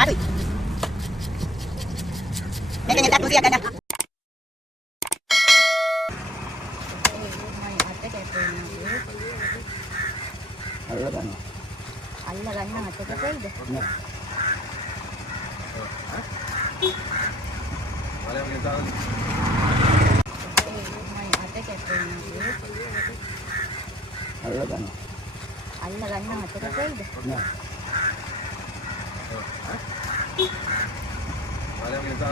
Ari. Ini tak mesti ada. Allah ganna mate koyda. Vale, me está. Allah ganna mate koyda. Vale, me está.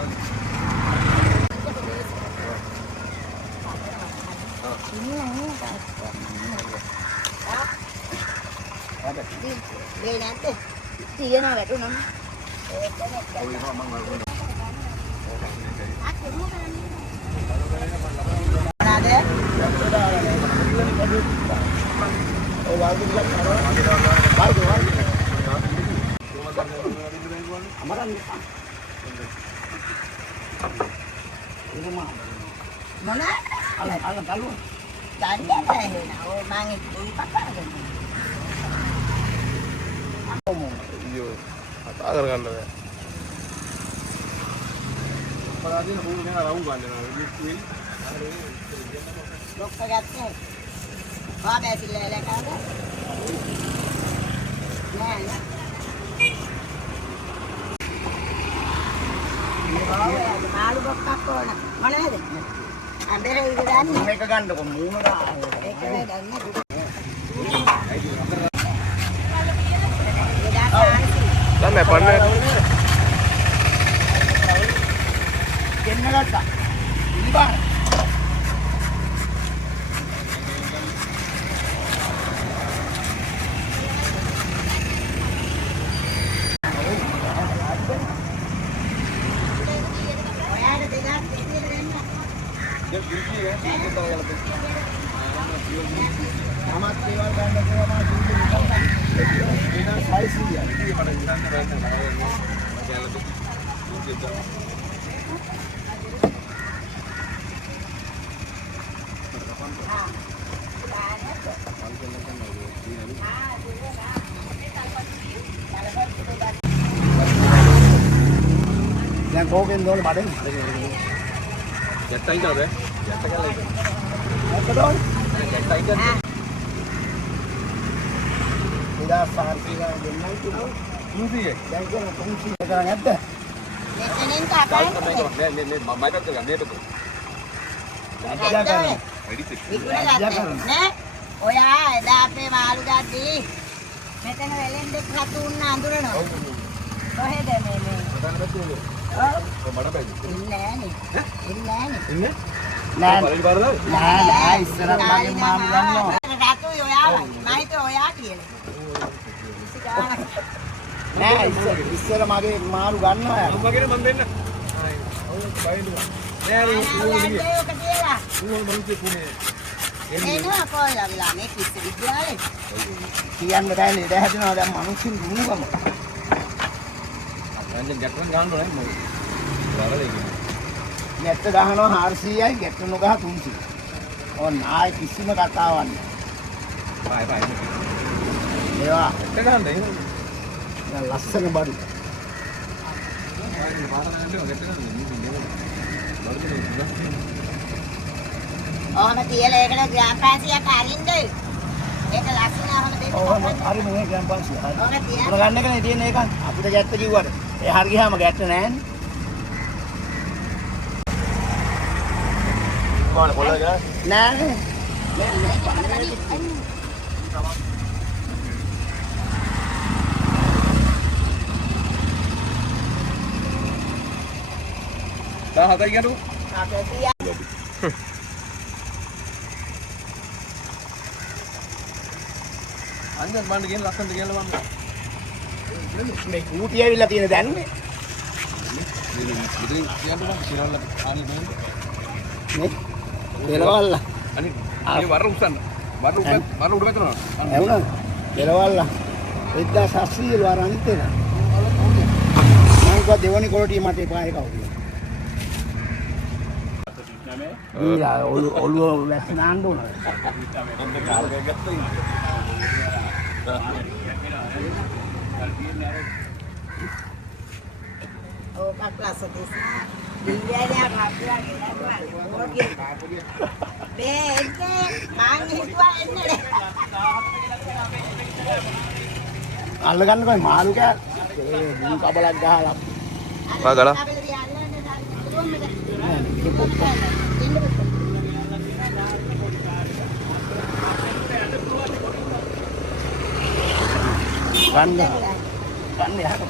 Đây nè, chị nó là tôi nó. Mana? Alam kalau. Jadi deh, nah, mangit dulu apa lagi? Iyo, agar kan ada. Pada दिन वो मेरा रहूं गाने ना ये कोई लोग क्या कहते हैं बाप ऐसे ले ले कर नहीं आलू बक्का कौन mana ada ambil itu dan mereka ganda kok muna ka dan me panne kenna gatta imba Amat keluar dan keluar maju dengan size ya. Ini pada jalan terus kalau lebih gitu. Yang kau kendor badan. Jatah itu deh. Jatah kan lagi. Apa dong? Jatah itu. Tidak farsilah dengan itu. Fungsi ya? Dan itu fungsi sekarang ada. Netenin ka apa? Nih, mai tak kan, nih tuh. Jaga. Jaga. Nih. ඔයා එදා අපේ මාළු ගද්දී මෙතන වෙලෙන් දෙක හතු උන්න අඳුරනවා. කොහෙද මේ? මතන බැලුවේ. ඔව්. බඩ බැලුවේ. ඉන්නේ නෑනේ. ඉන්නේ නෑනේ. ඉන්නේ? නෑ. බලන්න බලලා. නෑ ඉස්සරහ මගේ මාළු ගන්නවා. රතුයි ඔයාලා. මම හිතුවා ඔයා කියලා. නෑ ඉස්සර මගේ මාළු ගන්නවා. මගේ මම දෙන්න. ඔව් බයින්දුවා. නෑ ඌ මනුස්සයෙක් උනේ. එනවා කොල්ලා විලා මේ කිස්ස විද්‍යාලේ. කියන්න බෑනේ ඉඩ හැදෙනවා දැන් මිනිස්සුන් දුන්නම. දැන් ගැටුම් ගන්න ඕනේ මම. වරද ඒක. නැත්ත ගහනවා 400යි ගැටුම් නොගහ 300. ඕන ආයි කිසිම කතාවක් නෑ. බයි. ඒවා එක ගන්නද ඒක? දැන් ලස්සන බඩු. ඔහම තියලා ඒකට ග්‍රෑම් 500ක් අරින්ද? ඒක ලස්සන ඔහම දෙන්න. ඔව් හරි මොනේ ග්‍රෑම් 500. හරි. ඔහම තියලා. උන ගන්න එකනේ තියෙන එක. අපිට ගැත්ත කිව්වට. ඒ හරි ගියාම ගැත්ත නෑනේ. කොහොමද පොළොව ගා? නෑනේ. dah hati kan tu? Anjan band gini laksana gini band. මේ කූටි ඇවිල්ලා තියෙන දැන්නේ Ini siapa bang? Siral ani band. නේ පෙරවල්ලා Ani ini baru urusan. Baru udah betul. එවුණා පෙරවල්ලා 1700 වර අනිත් එක මම කිව්වා දෙවනි කොලටිය මට එපා එකව කියනවා. ඔළුව වැස්ස නාන්න ඕන. Oh, Pak Plaza Desa. Dilihatnya apa Bede, mang itu ini deh. අල්ලගන්න කොයි මාළු කෑ ඒ මුන් කබලක් ගහලා පාගලා ගන්න යහක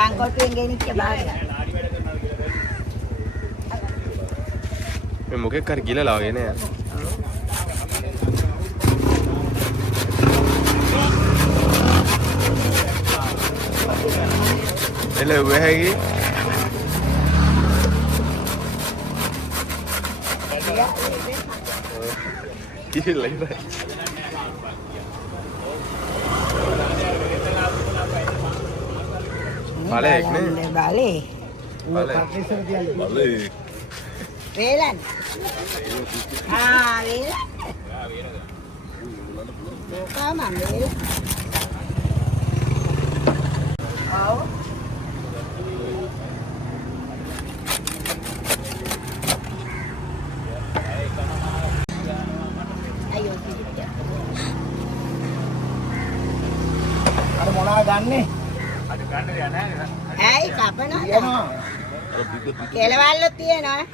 Langkotuin genik ke bahagia. මේ මොකෙක් හරි ගිලලා වගේ නේ එළ වෙහැගි ගිහිල්ලා ඉවරයි Balik nih. Balik. Balik. Velan. Ah, velan. Bukan mah velan. Oh. Ayo kita. අර මොනවා ගන්නෙ ඇයි කපනවද? කෙලවල්ලු තියෙනවා.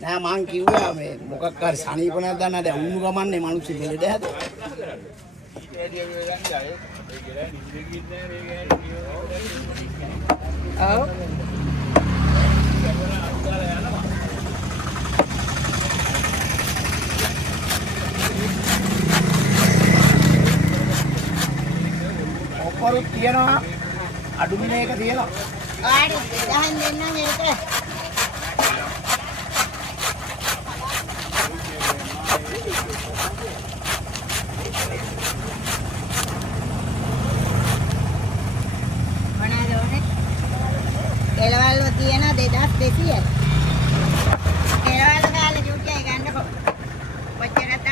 නෑ මං කිව්වා මේ මොකක් හරි සනීප නැද්ද නැද උණු ගමන්නේ මිනිස්සු දෙලෙද හැද ඔව්. ඔක්කොරුත් තියෙනවා අඩුමින එක තියෙනවා ආඩි දහන් දෙන්නම් ඒක. මොනවාද ඕනේ? කෙලවල්ව තියෙන 2200. කෙලවල්ව කාලේ ජුට්ටයි ගන්නකො. කොච්චරද?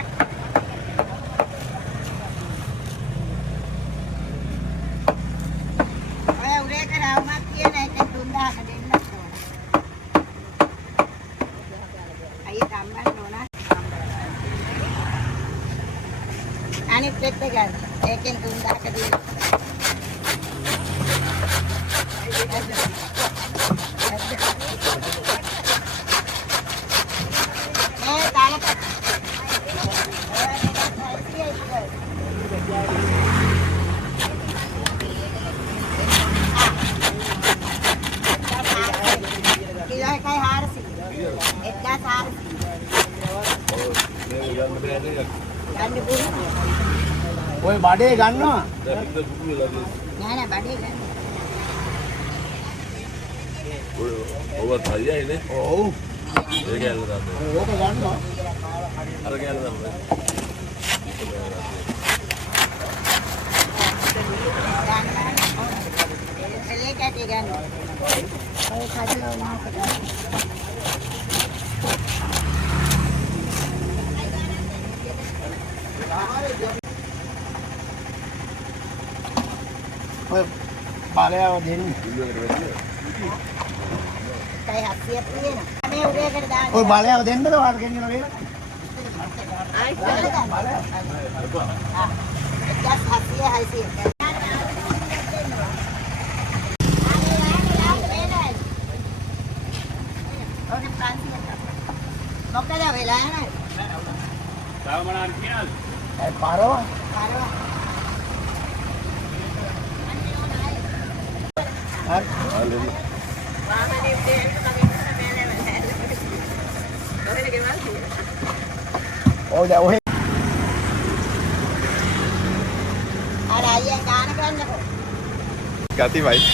Anit pette gan, eken 3000ක දෙන්න. මේ තාලක. Kilo එකයි 400. 1400. ගන්න පුළුවන්. ඔය බඩේ ගන්නවා නෑ නෑ බඩේ ගන්න. ඔව් හරියයි නේ ඔව් ඒක ඇල්ල දාන්න ඕක ගන්නවා අර ගෑල්ල දාන්න එලේ කැටි ගන්න. ඔය කඩලා උනාට ගන්න. ඔය බලයව දෙන්න කයි 700ක් තියෙනවා. මේ උදේකට දාන්න. ඔය බලයව දෙන්නද ඔයාලට ගෙනියන වේල ආයි ගන්න. ආ. 700 600. මොකද වෙලා යන්නේ? තව මොනවාද කියනවද ඒ පාරව පාරව. හරි වාහනේ දෙන්න කලින් තමයි ඔය දැන් ඔහෙ අර අයියා ගාන ගන්නකො. ගති වයිස්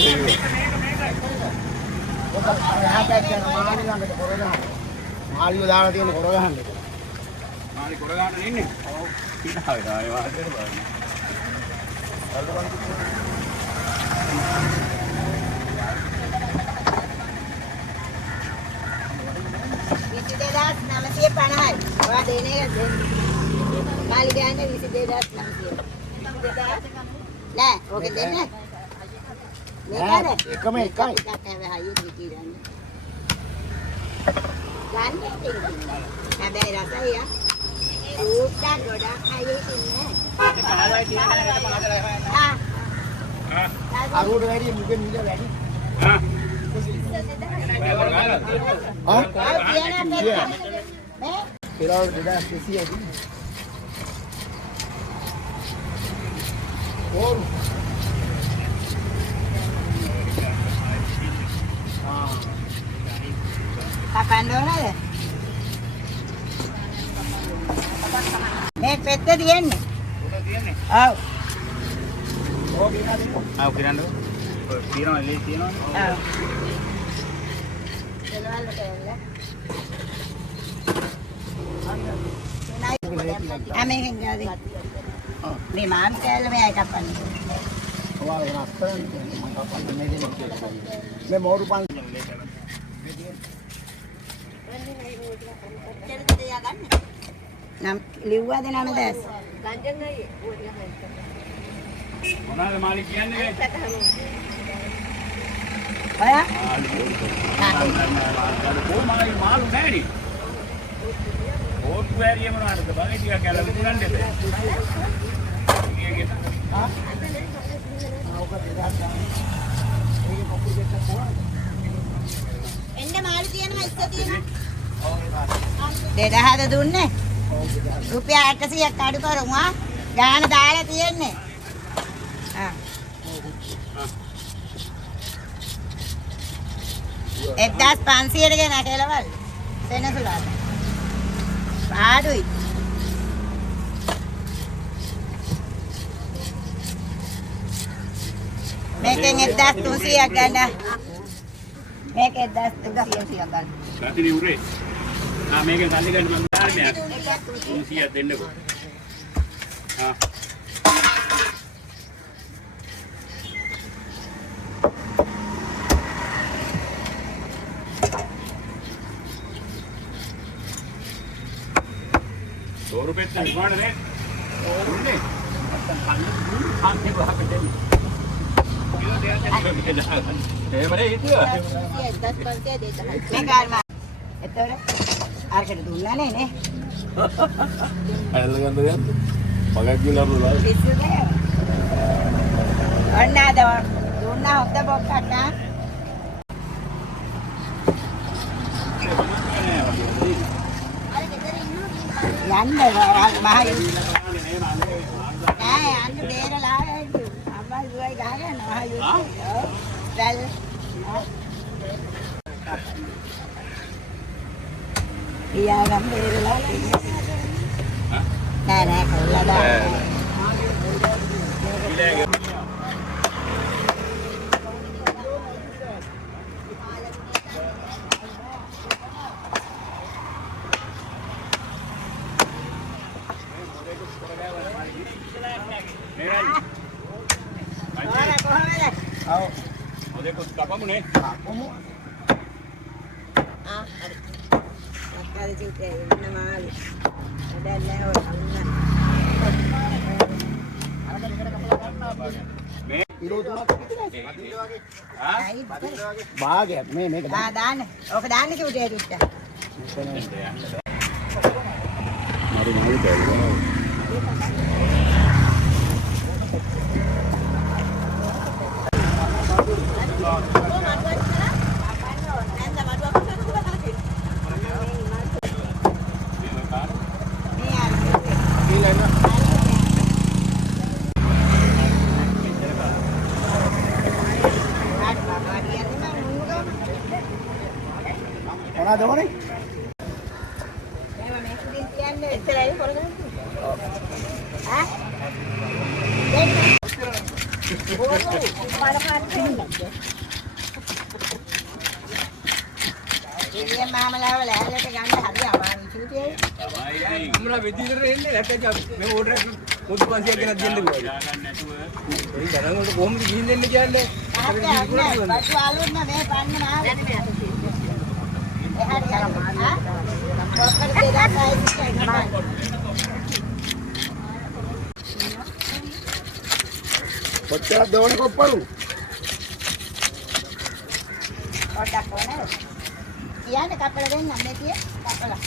ඔක රහතක් යන මාළි ළඟට කොර ගහන්න. මාළිව දාලා තියෙන කොර ගහන්න. මාළි කොර ගන්න ඉන්නේ. ඔව්. ඉතාලේ ආයේ වාදේ බලන්න. විසිදෙදාස් 950යි. ඔයා දෙන එක දෙන්න. මාළි ගන්නේ 22900. 22000 නෑ ඔක දෙන්න. නෑ එකම එකයි. හැබැයි රසය ඌට්ටා ගොඩක් අයියේ ඉන්නේ. අරුවට වැඩි මුගෙන් මිල වැඩි. පෙරවල් 2200 දී. ඕරු. කපන්න ඕනද? මේ පෙත්ත තියෙන්නේ. ඔව්. ආ ඔකිරන්න. ඔය తీරන එලේ තියෙනවා. ඔව්. එළවලට එන්න. මේකෙන් ගාදී. මේ මාම් කෑල්ල මෙයා කපන්නේ. ඔයාලා වෙනස් කරන්නේ මම කපන්න මේ දෙන්නේ කියලා. මේ මෝරු පන් නම් ලිව්වද 9000? මොනවාද මාළි කියන්නේ? ඔයා? කොහොමයි මාළු නැණි? ඕට් වැරිය මොනවාද? බගේ ටිකක් ගැලවෙ දුන්නද? එන්න මාළු තියෙනවා ඉස්ස තියෙනවා. 2000 දුන්නේ. රුපියල් 800ක් අඩු කරමු ආ. ගාන දාලා තියෙන්නේ. ආ. 1500ට ගෙන කෙලවල්. සෙනසුලාට. පාඩුයි. මේකෙන් 1300ක් ගන්න. මේක 1300ක් ගන්න. ගාතිරි උරේ. මේකෙන් සල්ලි ගන්න මම ධර්මයක් 300ක් දෙන්නකෝ. ₹100 විකුණන්න නේ. ඕනේ. අන්තිම බහකට දෙන්න. කිලෝ දෙකක් දෙන්න. එහෙමනේ හිතුවා. 1500 දෙන්න. මේ කාර්ම. එතකොට අරකට දුන්නා නේ. අයල්ල ගන්න දෙයක්. මගක් කියලා රුලා. පිස්සුද? අන්නද දුන්නා හොද්ද බොක්කට ආ. යන්න මහා නෑ යන්න බේරලා අම්මා දුවයි ගහගෙන මහා යුද්ධ. දැල් ඊයාගම් බේරලා නෑ කළා දාන්න. භාගයක් මේක දාන්න. ඔක දාන්න කිව්වේ ටික. මරු මරු බැලුවා. මොනවද ඕනේ? දෙන්න ඉතරයි කරගන්න. ආ? දෙන්න. ඉතින් මාමලාව ලෑල්ලට ගන්න හරි අමාරුයි චූටියේ. අම්මලා වෙදිනර එන්නේ නැත්නම් මේ ඕඩර් එක මුදු 500ක් ගෙනත් දෙන්න කිව්වා. ගන්න නැතුව. ඒ තරම් වලට කොහොමද ගිහින් දෙන්නේ කියන්නේ? බටු ආලුන්න මේ පන්න මාව. එහාට යන්න. ආ? කොක්කඩ 2600යි ගන්න. කොච්චරද දෝනේ කොප්පරු? ඔටක් ඕනේ. කියන්නේ කපලා දෙන්න මේ කිය කපලා.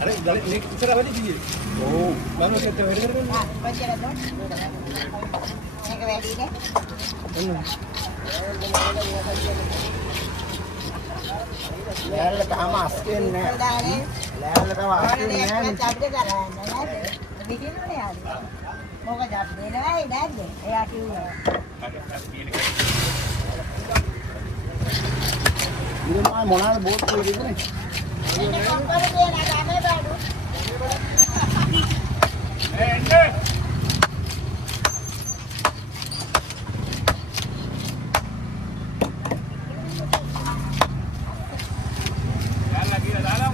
අර නේ ඉතර වැඩි කිව්වේ. ඔව්. මම ඔකට වැඩ කරගෙන ආ කොච්චරද? මේක වැඩිනේ. ලෑල්ල තාම අස්කෙන්නේ නැහැ. ලෑල්ල තව අස්කෙන්නේ නැහැ. අපිට කරන්න නේද? විකිනුනේ ආද. මොකද අපි නෑ නේද? එයා කිව්වා. ඉතින් මම මොනවාද බෝත් කියලා කිව්වනේ. එන්න කොම්පර දෙන ගමේ බඩු. එන්න. යාලා කියලා දාලා.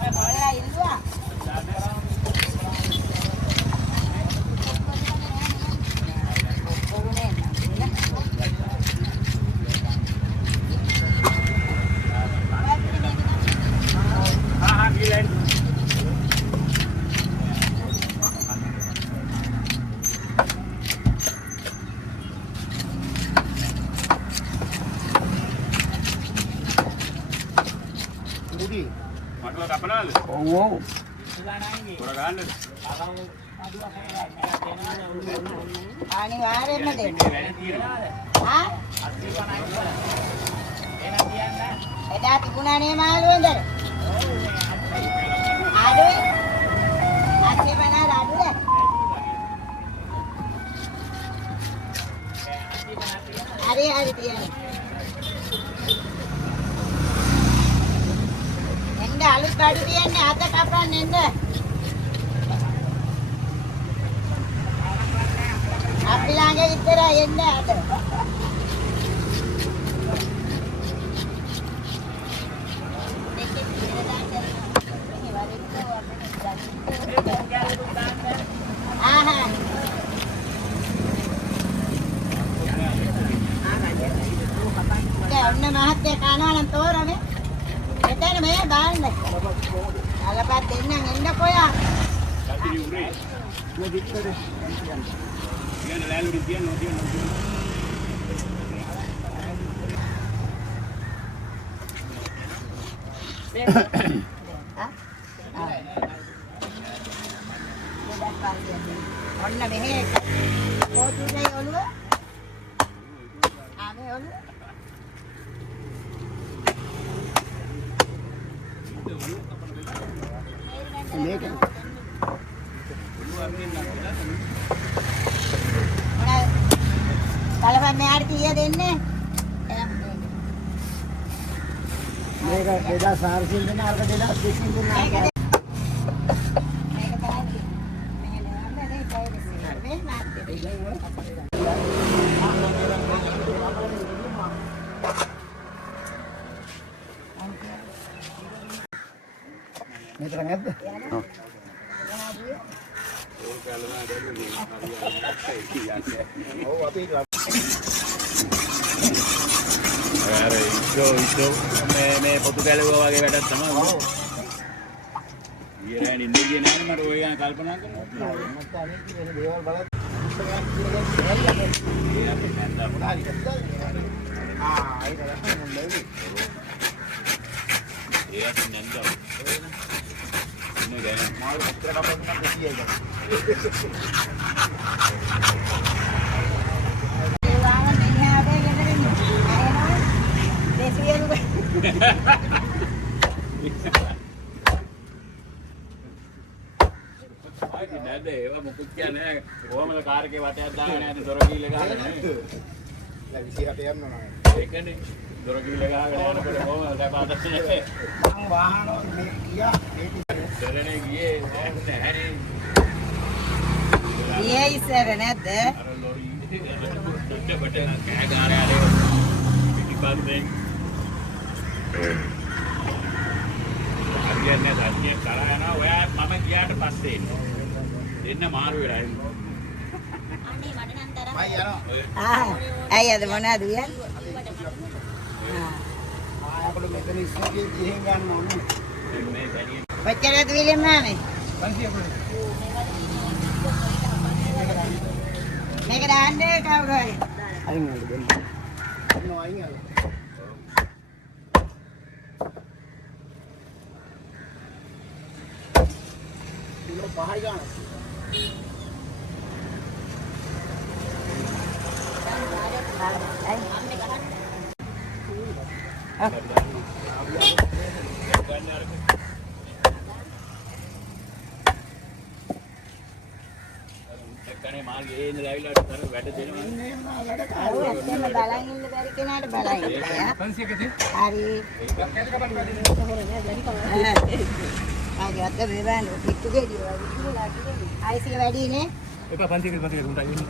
ඔය මොළලා ඉල්ලුවා. මටව කපනවද? ඔව් ඔව්. පොර ගන්නද? අනිවාර්යෙන්ම දෙන්න. ආ? එදා තිබුණා නේ මාළු වන්දර. ආඩුවේ? ආච්චි බනා ආඩුවේ. හරි හරි තියන්නේ. එන්න අලුත් බඩු තියන්නේ අද කපන්න එන්න. අපි ළඟ විතරයි එන්න අද. ආහා. ඔන්න මහත්තයා කනවා නම් තෝරන්නේ. එතන මේ දාන්න. අලපත් දෙන්නම් එන්න කොයා. කතිරි උරේ. මොදිත්තේ. යන්න ලෑලුරි තියන්න ඕන. ඔන්න මෙහෙ පොතුනේ ඔළුව. ආගේ ඔළුව. මේක කලපන් මෙයාට කීය දෙන්නේ? මේක 2400 දෙන අරක 2200 දෙන අරක. මේක තමයි. මෙහෙ නෑ නේ කවුරුද? මේ මාත්. මෙතන නැද්ද? ඔව්. ඔව් අපි අර ඉතෝ මේ පොතු ගැලුවා වගේ වැඩක් තමයි. ඔව්. ඊයේ නින්ද ගියේ නැහැ මට ඔය ගැන කල්පනා කරනවා. මට අනිත් වෙන දේවල් බලන්න. ඒත් නැන්දා. ඉන්න ගෑන මාරු පිටර කපන්න නම් කිසියයි. ඒ වාම මෙහාගේ ගෙදරින් ආයෙනවා. දෙසියලු. ආයි නැද්ද ඒවා මොකුත් කියන්නේ නැහැ. කොහමද කාර් එකේ වටයක් දාගෙන යන්නේ දොර කීල ගහලා නේ. ඒකනේ දොර කිවිල ගහගෙන යනකොට කොහමද සපාදන්නේ මං වාහන මේ ගියා දරනේ ගියේ නැහැනේ ඊයේ ඉස්සර නැද්ද? අර ලොරි දෙන්න බටන කෑ ගාලා යාලේ පිටිපස්සේ අරියන්නේ දැන්නේ කරා යනවා ඔයා මම ගියාට පස්සේ එන්න දෙන්න මාරු වෙලා ඉන්නේ මම යනවා ඇයි අද මොනවද කියන්නේ? අපිට මෙතන ඉස්සරහේ ගිහින් ගන්න ඕනේ මේ බැලිය කොච්චරද විලෙන් මානේ? 500 මේක දාන්නේ කවුරු හරි? අයින් වල දෙන්න නෝ අයින් වල කිලෝ 5යි ගන්න එක්කනේ මාර්ගේ ඉන්න ඇවිල්ලා තර වැඩ දෙනවා ඇත්තම බලන් ඉන්න බැරි කෙනාට බලන් ඉන්න. 500 හරි. ආගේ අත බේබන් පිටු ගෙඩිය වගේ ආයිසිය වැඩි නේ? එක 500 දුන්නා ඉන්නේ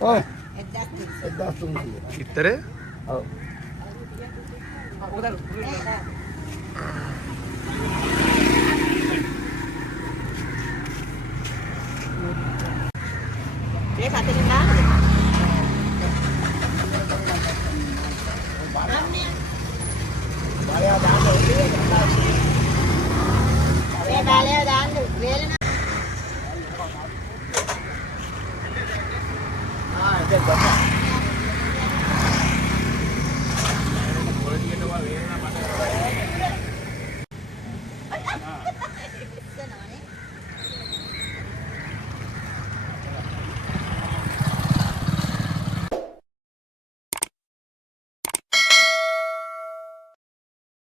ඔය 1300. 1300 ඉතර ඔව් මේ සතරින් නාද? බලයා දාන්න ඕනේ මේ බාලය දාන්න වේලන. ආ ඒක